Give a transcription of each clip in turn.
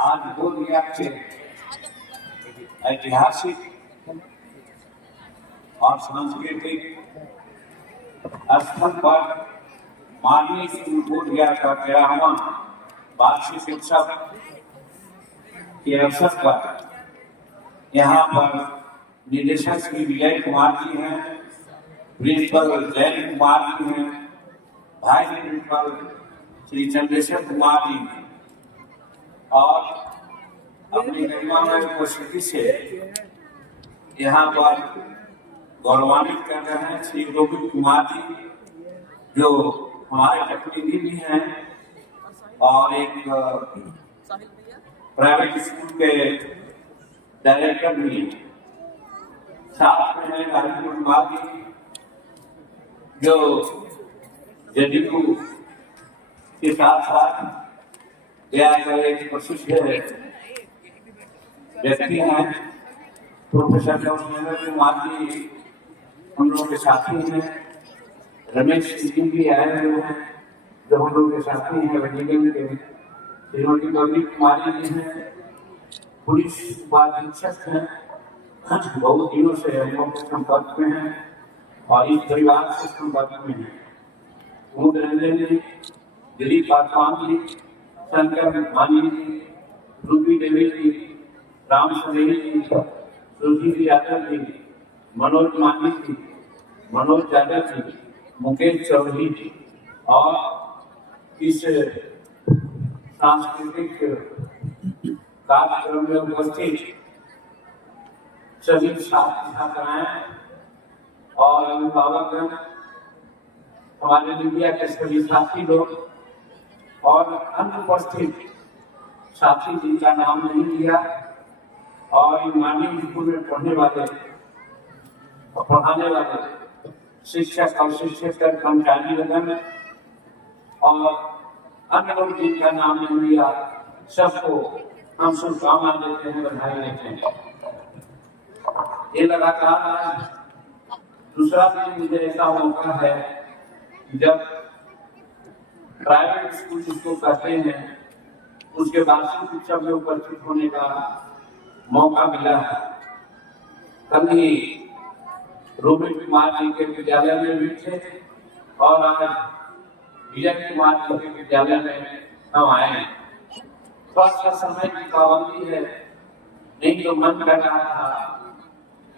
आज बोधगया के ऐतिहासिक और सांस्कृतिक स्थल पर माननीय श्री बोधगया का 13वां वार्षिक उत्सव के अवसर पर यहाँ पर निदेशक श्री विजय कुमार जी हैं, प्रिंसिपल जैन कुमार जी हैं, वाइस प्रिंसिपल श्री चंद्रेश्वर कुमार जी हैं और अपनी गरिमामय उपस्थिति से यहाँ पर गौरवान्वित कर रहे हैं श्री गोविंद कुमार जी, जो हमारे प्रतिनिधि भी हैं और एक प्राइवेट स्कूल के डायरेक्टर भी हैं। साथ में है राजेंद्र कुमार जी, जो जदयू के साथ साथ गया का एक प्रसिद्ध व्यक्ति हैं। प्रोफेसर रविंद्र कुमार जी हम लोग के साथी हैं। रमेश जी भी आए हुए हैं जो हम लोग के साथी हैं। वजीगंज के श्रीमती गौरी कुमारी जी हैं, पुलिस उपाधीक्षक हैं, बहुत दिनों से हम लोग के संपर्क में हैं और इस परिवार से संपर्क में हैं। उमंग रंजन जी, दिलीप पासवान जी, शंकर मानी जी, रूबी देवी जी, राम सनेही जी, सुधीर यादव जी, मनोज मानी जी, मनोज यादव जी, मुकेश चौधरी जी और इस सांस्कृतिक कार्यक्रम में उपस्थित सभी छात्र छात्राएं और अभिभावकगण, हमारे मीडिया के सभी साथी लोग और अनुपस्थित साथी जिनका नाम नहीं लिया और माननीय स्कूल में पढ़ने वाले और पढ़ाने वाले शिक्षक और शिक्षकेतर कर्मचारी और अन्य लोग जिनका नाम नहीं लिया, सबको हम शुभकामना देते हैं, बधाई देते हैं। ये लगातार आज दूसरा दिन मुझे ऐसा मौका है जब प्राइवेट स्कूल जिसको कहते हैं उसके वार्षिक उत्सव में उपस्थित होने का मौका मिला है। कल ही रोहित कुमार जी के विद्यालय में भी थे और आज विजय कुमार जी के विद्यालय में हम आए हैं। थोड़ा समय की पाबंदी है, नहीं तो मन कर रहा था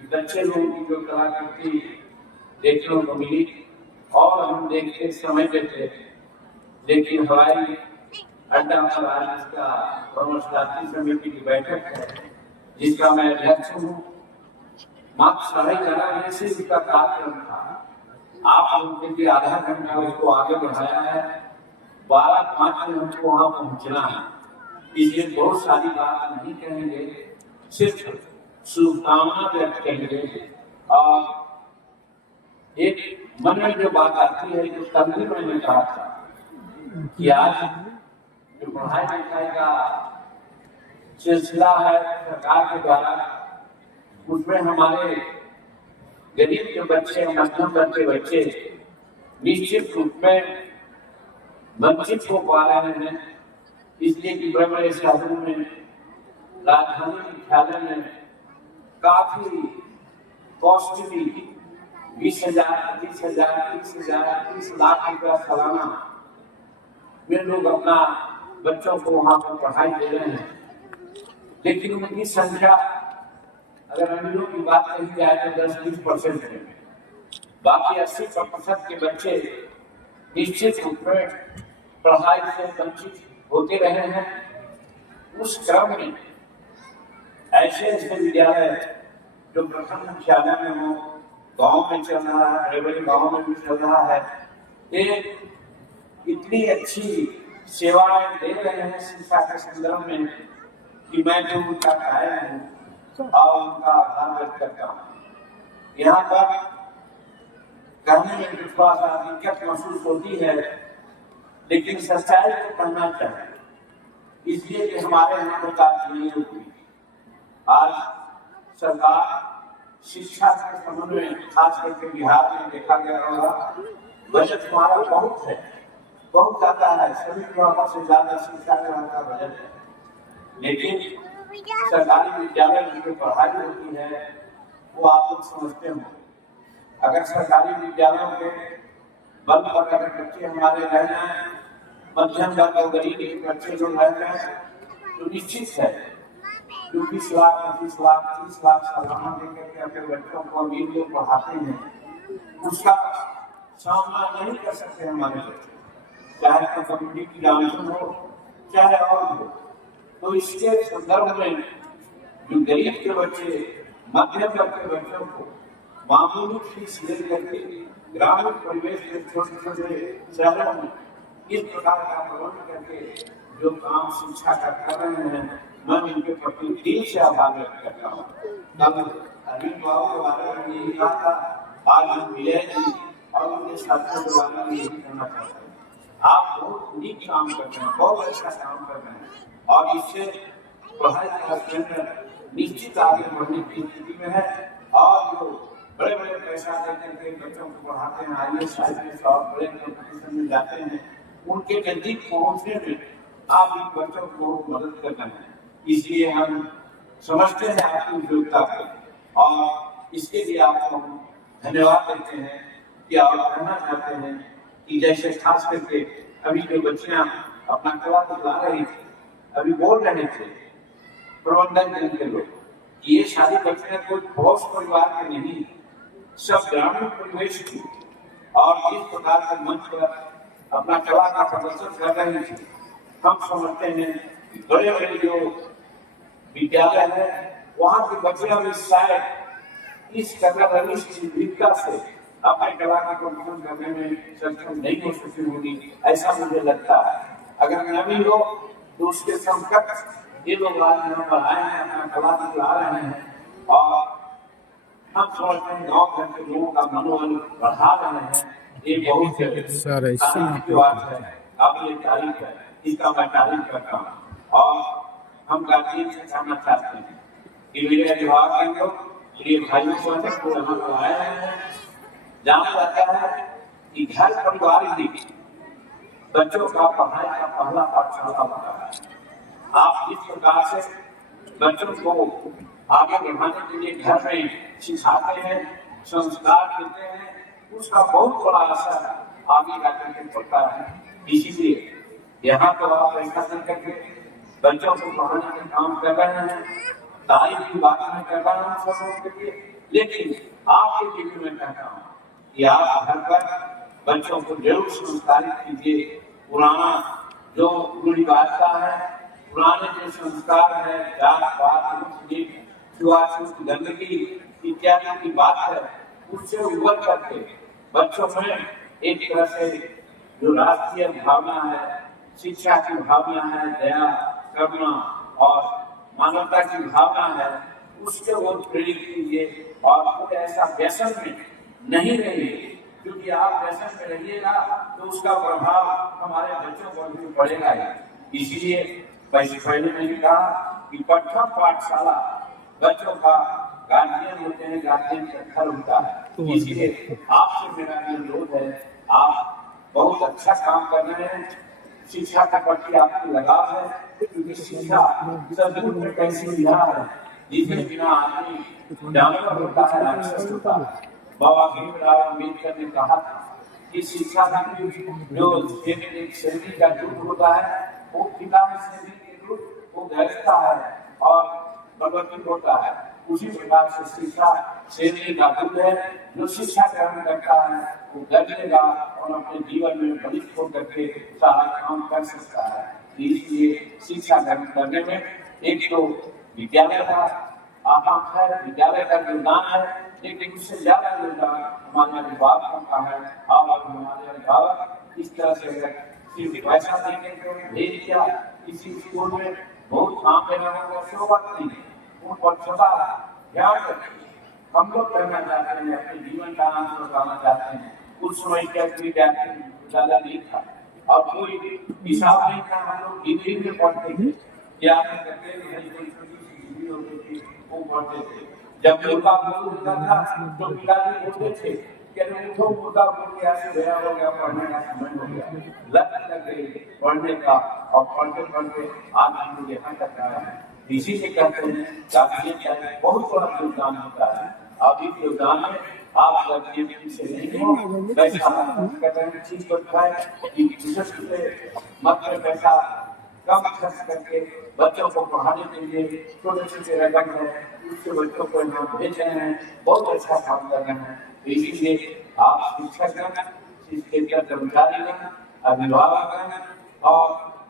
कि बच्चे लोगों की जो कलाकृति देखने को मिली और हम देखते समय देते, लेकिन हवाई अड्डा पर आज इसका प्रमोशनार्थी समिति की बैठक है जिसका मैं अध्यक्ष हूँ। मार्क्स 11:30 से इसका कार्यक्रम था, आप लोगों के लिए आधा घंटा उसको आगे बढ़ाया है। 12:05 में हमको वहां पहुंचना है, इसलिए बहुत सारी बात नहीं कहेंगे, सिर्फ शुभकामना व्यक्त करेंगे। और एक मन में जो बात आती है, जो कल भी मैंने कहा था कि आज जो पढ़ाई लिखाई का सिलसिला है सरकार के द्वारा, उसमें हमारे गरीब के बच्चे, मध्यम वर्ग के बच्चे निश्चित रूप में वंचित हो पा रहे हैं। इसलिए कि बड़े बड़े शहरों में, राजधानी विद्यालय में काफी कॉस्टली 20,000, 30,000, 30,000, 30 लाख रुपया सालाना में लोग अपना बच्चों को वहां पर पढ़ाई दे रहे हैं। लेकिन उनकी संख्या अगर अमीरों की बात कही जाए तो 10-20% है, बाकी 80% के बच्चे निश्चित रूप में पढ़ाई से वंचित होते रहे हैं। उस क्रम में ऐसे ऐसे विद्यालय जो प्रथम मुख्यालय में हो, गांव में चल रहा है, बड़े बड़े गाँव में भी चल रहा है, ये इतनी अच्छी सेवाएं दे रहे हैं शिक्षा के संदर्भ में कि मैं जो उनका कायम हूँ और उनका आभार व्यक्त करता हूँ। यहाँ पर कहने में थोड़ा सा दिक्कत महसूस होती है, लेकिन सच्चाई को कहना चाहिए, इसलिए कि हमारे यहाँ पर बात नहीं होती। आज सरकार शिक्षा के संबंध में खास करके बिहार में देखा गया होगा, बजट हमारा बहुत है, बहुत ज्यादा है, सभी विभागों से ज्यादा शिक्षा का बजट है। लेकिन सरकारी विद्यालय में जो पढ़ाई होती है वो आप लोग समझते हो। अगर सरकारी विद्यालयों के बल पर अगर बच्चे हमारे रह जाए, मध्यम वर्ग और गरीब के बच्चे जो रह जाए, तो निश्चित है 20 लाख 25 लाख 30 लाख सालाना देकर के अपने बच्चों को अमीर लोग पढ़ाते हैं, उसका सामना नहीं कर सकते हमारे बच्चे, चाहे तो कम्युनिटी की डांसर हो चाहे और हो। तो इसके संदर्भ में जो गरीब के बच्चे, मध्यम वर्ग के बच्चों को मामूली फीस ले करके ग्रामीण परिवेश में छोटे छोटे शहरों में इस प्रकार का प्रबंध करके जो काम शिक्षा का कर रहे हैं, मैं इनके प्रति दिल से आभार व्यक्त करता हूँ। तब अरविंद बाबू के बारे में यही कहा था, आज हम मिले जी और उनके साथियों के बारे में यही कहना चाहते हैं, आप बहुत नीक काम कर रहे हैं, बहुत अच्छा काम कर रहे हैं और इससे पढ़ाई का केंद्र निश्चित आगे बढ़ने की स्थिति में है। और जो बड़े बड़े पैसा देकर के बच्चों को पढ़ाते हैं, IAS IPS और बड़े कॉम्पिटिशन में जाते हैं, उनके नजदीक पहुंचने में आप इन बच्चों को मदद कर रहे हैं। इसलिए हम समझते हैं आपकी उपयोगिता को और इसके लिए आपको धन्यवाद देते हैं कि आप कहना चाहते हैं कि जैसे खास करके अभी जो बच्चियां अपना कला दिखला रही थी, अभी बोल रहे थे प्रबंधन दल के लोग, ये सारी बच्चियां कोई ठोस परिवार के नहीं, सब ग्रामीण परिवेश की और इस प्रकार के मंच पर अपना कला का प्रदर्शन कर रही थी। हम समझते हैं कि बड़े बड़े जो विद्यालय है वहाँ की बच्चियां भी शायद इस कला से अपने कला का प्रदर्शन करने में सक्षम नहीं हो सकती होगी, ऐसा मुझे लगता है। अगर नहीं हो तो उसके समकक्ष ये लोग आज यहाँ पर आए हैं, अपना कला दिखला रहे हैं और हम समझते हैं गाँव घर के लोगों का मनोबल बढ़ा रहे हैं। ये बहुत की बात है, काबिल तारीफ है, इसका मैं तारीफ करता हूँ। और हम गार्जियन से जानना चाहते हैं कि मेरे विभाग के लोग प्रिय भाइयों को यहाँ पर आए हैं, जाना जाता है कि घर परिवार ही बच्चों का पढ़ाई का पहला पाठशाला होता है। आप इस प्रकार से बच्चों को आगे बढ़ाने के लिए घर में सिखाते हैं, संस्कार देते हैं, उसका बहुत बड़ा असर आगे जाकर के पड़ता है। इसीलिए यहाँ तो आप ऐसा करके बच्चों को पढ़ाने का काम कर रहे हैं, तारीफ की बात मैं कर रहा हूँ सब लोगों के लिए, लेकिन आपके लिए मैं कहता हूँ कि आप घर पर बच्चों को जरूर संस्कारित कीजिए। पुराना जो रूढ़िवादिता है, पुराने जो संस्कार है, जात पात छुआछूत गंदगी इत्यादि की बात है, उससे उबर करके बच्चों में एक तरह से जो राष्ट्रीय भावना है, शिक्षा की भावना है, दया करुणा और मानवता की भावना है, उसके ओर प्रेरित कीजिए और कोई ऐसा व्यसन में नहीं रहिए, क्योंकि आप व्यसन में रहिएगा तो उसका प्रभाव हमारे बच्चों पर भी पड़ेगा ही। इसीलिए पहले मैंने कहा कि प्रथम पाठशाला बच्चों का गार्जियन होते हैं, गार्जियन का घर होता है। इसीलिए आपसे मेरा अनुरोध है, आप बहुत अच्छा काम कर रहे हैं, शिक्षा के प्रति आपकी लगाव है, क्योंकि शिक्षा सदगुण में कैसी विधा है जिसके बिना आदमी जानवर होता है, राक्षस होता है। बाबा भीमराव अम्बेडकर ने कहा था कि शिक्षा की जो एक शैली का रूप होता है, वो पिता शैली के रूप वो गैरता है और भगवती होता है। उसी प्रकार से शिक्षा शैली का रूप है, जो शिक्षा ग्रहण करता है वो गढ़ेगा और अपने जीवन में बलिष्ठ होकर के सारा काम कर सकता है। इसलिए शिक्षा ग्रहण करने में एक तो विद्यालय का आकांक्षा है, विद्यालय का योगदान है, लेकिन उससे ज्यादा योगदान हमारे अभिभावकों का है। और हमारे अभिभावक इस तरह से सिर्फ पैसा देने को भेज दिया किसी स्कूल में, बहुत काम देना होगा, सो बात नहीं, उन पर सदा ध्यान रखिए। हम लोग करना चाहते हैं, अपने जीवन का आनंद उठाना चाहते हैं। उस समय क्या ज्यादा नहीं था और कोई हिसाब नहीं था, हम लोग डिग्री में पढ़ते थे, क्या करते थे, वो पढ़ते थे। जब मुर्गा बोल देता था तो पिताजी बोलते थे कि उठो, मुर्गा बोल के ऐसे गया हो गया, पढ़ने का समय हो गया, लग गई पढ़ने का और पढ़ते पढ़ते आज हम लोग यहाँ तक आए हैं। इसी से कहते हैं गार्जियन का बहुत बड़ा योगदान होता है। अभी योगदान में आप गार्जियन से नहीं हो, पैसा कर रहे हैं चीज बनता है कि मत में पैसा कम खर्च करके बच्चों को पढ़ाने के लिए छोटे छोटे रकम है उससे बच्चों को यहाँ भेज रहे हैं, बहुत अच्छा काम कर रहे हैं। इसीलिए आप शिक्षक कर्मचारी अभिभावक और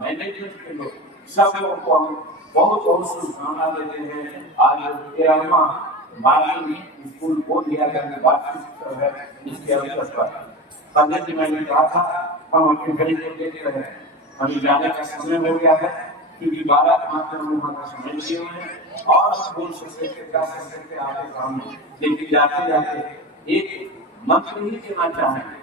मैनेजमेंट के लोग सब लोगों को हम बहुत बहुत शुभकामना देते हैं। आज 13वां स्कूल बोल दिया करके वार्षिक है इसके अवसर पर पंडित जी मैंने कहा था हम अपनी घड़ी को देख रहे हैं, हमें जाने का समय हो गया है क्योंकि 12 माह में हम हमारा समय लिए हुए हैं और बोल सकते आगे सामने लेकिन जाते जाते एक मंत्र ही देना चाहेंगे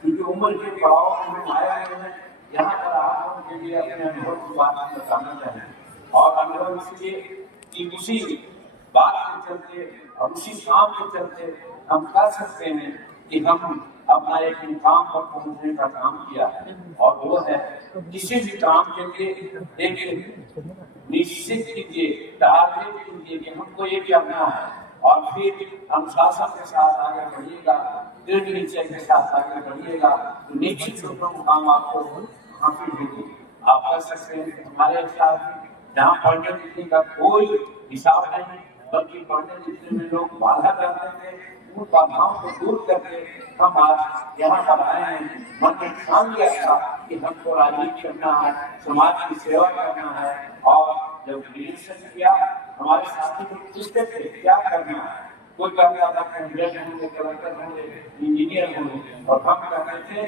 क्योंकि उम्र के पड़ाव में हम आए हुए हैं। यहाँ पर आप लोगों के लिए अपने अनुभव की बात बताना चाहेंगे और अनुभव इसलिए कि उसी बात के चलते और उसी काम के चलते हम कह सकते हैं कि हम अपना एक मुकाम पर पहुंचने का काम किया है और वो है किसी भी काम के लिए एक निश्चित कीजिए, टारगेट कीजिए कि हमको ये करना है और फिर अनुशासन के साथ आगे बढ़िएगा, दृढ़ निश्चय के साथ आगे बढ़िएगा तो निश्चित रूप में काम आपको हासिल होगी। आप कह सकते हैं हमारे साथ जहाँ पढ़ने लिखने का कोई हिसाब नहीं बल्कि पढ़ने लिखने में लोग बाधा करते थे, उन बाधाओं को दूर करके हम आज यहाँ पर आए हैं। मन में ठान लिया था कि हमको राजनीति करना है, समाज की सेवा करना है और जब ग्रेजुएशन किया हमारे साथी लोग पूछते थे क्या करना है, कोई कहता था कैंडिडेट होंगे, कलेक्टर होंगे, इंजीनियर होंगे और हम कहते थे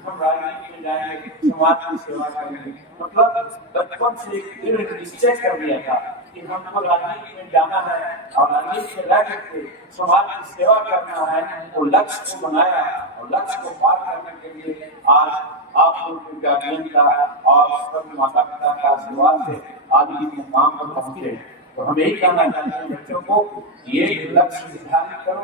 हम राजनीति में जाएंगे, समाज की सेवा करेंगे। मतलब बचपन से दृढ़ निश्चय कर लिया था कि हमको राजनीति में जाना है और राजनीति में रह करके समाज की सेवा करना है। वो लक्ष्य को बनाया और लक्ष्य को पार करने के लिए आज आप लोग के गार्जियन का और सभी माता पिता का आशीर्वाद से आज इस मुकाम पर पहुंचे। तो हम यही कहना चाहते हैं बच्चों को ये लक्ष्य निर्धारित करो,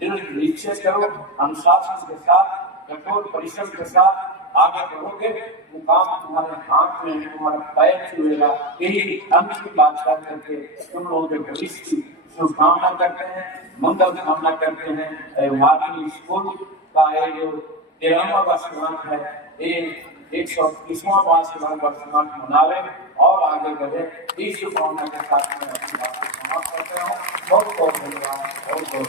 दृढ़ निश्चय करो, अनुशासन के साथ कठोर परिश्रम के साथ आगे बढ़ोगे, मुकाम तुम्हारे हाथ में तुम्हारा पैर छुएगा। यही अंत की बात करके तुम लोगों के भविष्य की शुभकामना करते हैं, मंगल कामना करते हैं। मार्केट स्कूल का जो 13वां वर्षगांठ है, 130वां वर्षगांठ मनावे और आगे बढ़े, इस शुभकामना के साथ मैं अपनी बात को समाप्त करता हूँ। बहुत बहुत धन्यवाद, बहुत बहुत